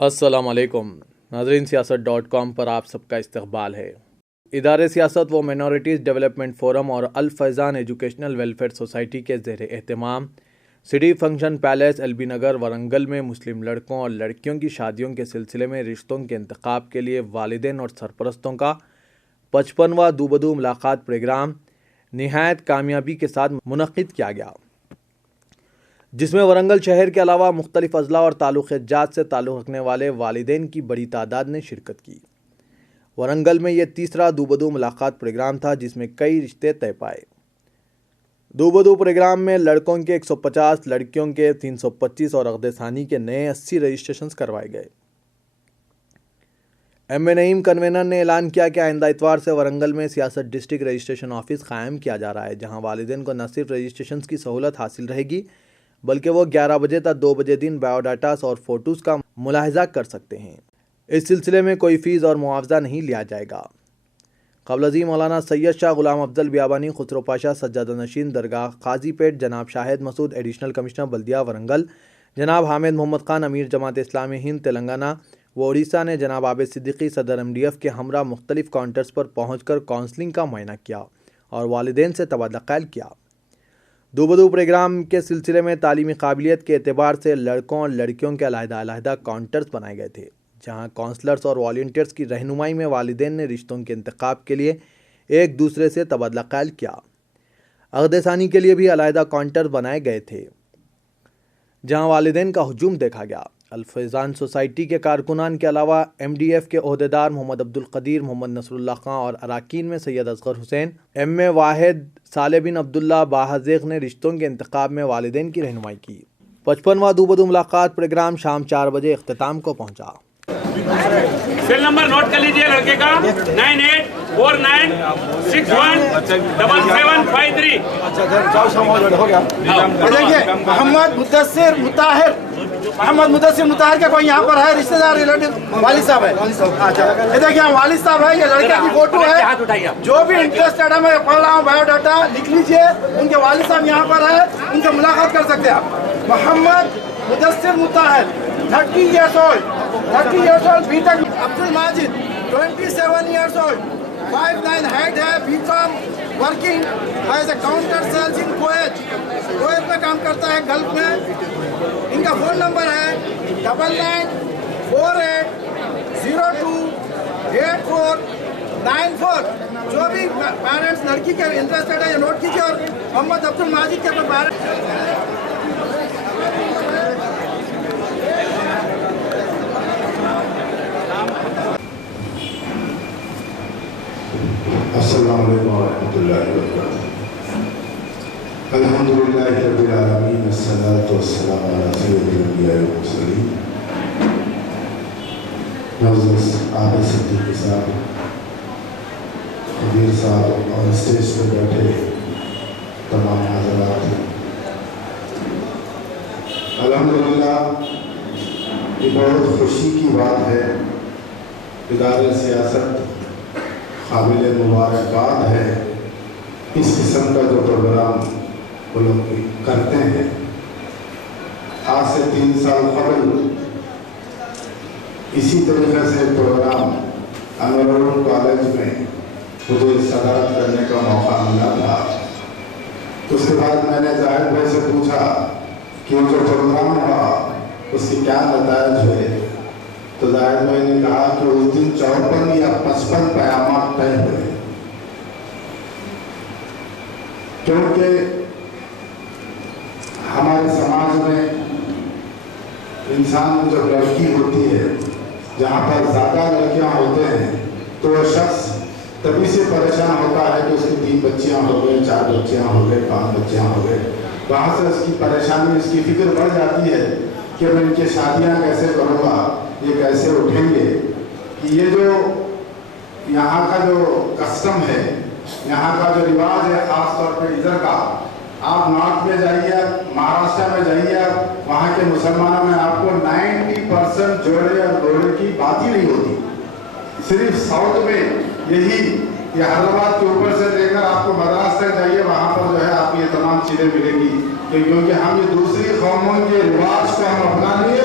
السلام علیکم ناظرین، سیاست.com پر آپ سب کا استقبال ہے۔ ادارے سیاست و مائنورٹیز ڈیولپمنٹ فورم اور الفیضان ایجوکیشنل ویلفیئر سوسائٹی کے زیر اہتمام city function palace L B Nagar Warangal میں مسلم لڑکوں اور لڑکیوں کی شادیوں کے سلسلے میں رشتوں کے انتخاب کے لیے والدین اور سرپرستوں کا 55واں دو بدو ملاقات پروگرام نہایت کامیابی کے ساتھ منعقد کیا گیا، جس میں ورنگل شہر کے علاوہ مختلف اضلاع اور تعلق جات سے تعلق رکھنے والے والدین کی بڑی تعداد نے شرکت کی۔ ورنگل میں یہ تیسرا دو بدو ملاقات پروگرام تھا، جس میں کئی رشتے طے پائے۔ دو بدو پروگرام میں لڑکوں کے 150، لڑکیوں کے 325 اور عقد ثانی کے نئے 80 رجسٹریشنز کروائے گئے۔ ایم اے نعیم کنوینر نے اعلان کیا کہ آئندہ اتوار سے ورنگل میں سیاست ڈسٹرکٹ رجسٹریشن آفس قائم کیا جا رہا ہے، جہاں والدین کو نہ صرف رجسٹریشنز کی سہولت حاصل رہے گی بلکہ وہ 11 بجے تا 2 بجے دن بایو ڈاٹاز اور فوٹوز کا ملاحظہ کر سکتے ہیں۔ اس سلسلے میں کوئی فیس اور معاوضہ نہیں لیا جائے گا۔ قبل ازیں مولانا سید شاہ غلام افضل بیابانی، خسرو پاشا سجادہ نشین درگاہ قاضی پیٹ، جناب شاہد مسعود ایڈیشنل کمشنر بلدیہ ورنگل، جناب حامد محمد خان امیر جماعت اسلامی ہند تلنگانہ و اڑیسہ نے جناب عابد صدیقی صدر MDF کے ہمراہ مختلف کاؤنٹرز پر پہنچ کر کاؤنسلنگ کا معائنہ کیا اور والدین سے تبادلہ خیال کیا۔ دو بدو پروگرام کے سلسلے میں تعلیمی قابلیت کے اعتبار سے لڑکوں اور لڑکیوں کے علیحدہ علاحدہ بنائے گئے تھے، جہاں کونسلرز اور والنٹیئرز کی رہنمائی میں والدین نے رشتوں کے انتخاب کے لیے ایک دوسرے سے تبادلہ خیال کیا۔ عقد ثانی کے لیے بھی علیحدہ کاؤنٹر بنائے گئے تھے، جہاں والدین کا ہجوم دیکھا گیا۔ الفیضان سوسائٹی کے کارکنان کے علاوہ MDF کے عہدیدار محمد عبدالقدیر، محمد نصر اللہ خان اور اراکین میں سید اصغر حسین، MA واحد، صالح بن عبداللہ باہزیغ نے رشتوں کے انتخاب میں والدین کی رہنمائی کی۔ 55واں دو بدو ملاقات پروگرام شام 4 بجے اختتام کو پہنچا۔ سیل نمبر نوٹ کر لیجئے لڑکے کا 9849617753۔ محمد مدثر مطاہر کا کوئی یہاں پر ہے رشتہ دار ریلیٹو؟ والد صاحب ہے۔ یہ دیکھیں والد صاحب ہے، یہ لڑکے کی فوٹو ہے۔ جو بھی انٹرسٹڈ ہے، میں پڑھ رہا ہوں بایو ڈاٹا لکھ لیجئے، ان کے والد صاحب یہاں پر ہے، ان سے ملاقات کر سکتے ہیں آپ۔ Muhammad Mudassir Mutahir 30 years old، B Tech. Abdul Majid 27 years old، 5'9" height ہے، BCom، working as a counter sales in Kuwait میں کام کرتا ہے، گلف میں۔ ان کا فون نمبر ہے 9948028494۔ جو بھی پیرنٹس لڑکی کے انٹرسٹڈ ہے یہ نوٹ کیجیے، اور محمد عبد الماجد کے پیرنٹس۔ السلام علیکم ورحمۃ اللہ وبرکاتہ۔ الحمدللہ رب العالمین، والصلاة والسلام علی سید الانبیاء والمرسلین۔ معزز عابد صدیقی صاحب، خبیر صاحب اور اسٹیج پہ بیٹھے تمام حضرات، الحمدللہ یہ بہت خوشی کی بات ہے، ادارے سیاست قابل مبارکباد ہے اس قسم کا جو پروگرام وہ لوگ کرتے ہیں۔ آج سے 3 سال قبل اسی طریقے سے پروگرام انور علوم کالج میں مجھے صدارت کرنے کا موقع ملا تھا۔ اس کے بعد میں نے زاہد بھائی سے پوچھا کہ وہ جو پروگرام ہوا اس کے کیا نتائج ہوئے، تو زاہد بھائی نے کہا کہ اس دن 54 یا 55 پیامات طے ہوئے، کیونکہ ہمارے سماج میں انسان جب لڑکی ہوتی ہے، جہاں پر زیادہ لڑکیاں ہوتے ہیں تو وہ شخص تبھی سے پریشان ہوتا ہے کہ اس کی 3 بچیاں ہو گئے، 4 بچیاں ہو گئے، 5 بچیاں ہو گئے۔ وہاں سے اس کی پریشانی، اس کی فکر بڑھ جاتی ہے کہ میں ان کی شادیاں کیسے کروں گا، یہ کیسے اٹھیں گے۔ کہ یہ جو یہاں کا جو کسٹم ہے، یہاں کا جو رواج ہے، خاص طور پہ ادھر کا، آپ نارتھ میں جائیے، مہاراشٹر میں جائیے، وہاں کے مسلمانوں میں آپ کو 90% جوڑے اور گھوڑے کی بات ہی نہیں ہوتی۔ صرف ساؤتھ میں یہی، یہ حیدرآباد کے اوپر سے لے کر آپ کو مدراس تک جائیے، وہاں پر جو ہے آپ کو یہ تمام چیزیں ملیں گی، کیونکہ ہم یہ دوسری قوموں کے رواج کو ہم اپنا لیے